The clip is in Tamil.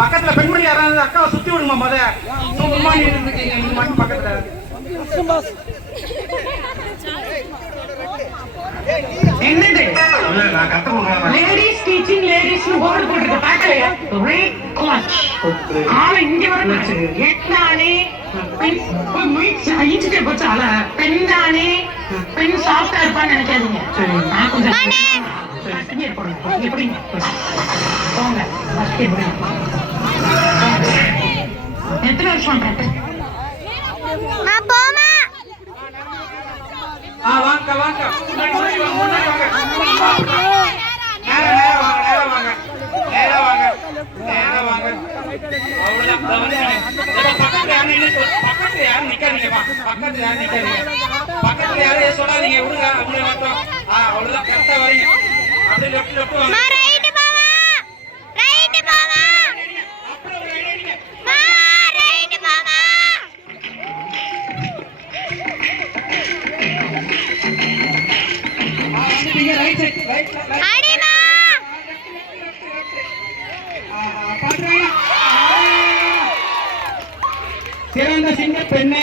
பக்கத்துல பெண்மணி யாராவது அக்காவை சுத்தி விடுமா மத பக்கத்துல என்னது லேடிஸ் டீச்சிங் லேடிஸ் போர்டு போட்டுருக்க பாக்கலையா ஆள இங்க வர எட்டானே போச்சால பெண் தானே பெண் சாஃப்டா இருப்பான்னு நினைக்காதீங்க நான் கொஞ்சம் போங்க எத்தனை வருஷம் வாங்க வாங்க பக்கத்துல யாரையும் சொல்லாதீங்க விடுங்க அப்படி மட்டும் அவ்வளவுதான் கரெக்டா வரீங்க அப்படியே லெஃப்ட் லெஃப்ட் வாங்க சிறந்த சிங்க பெண்ணே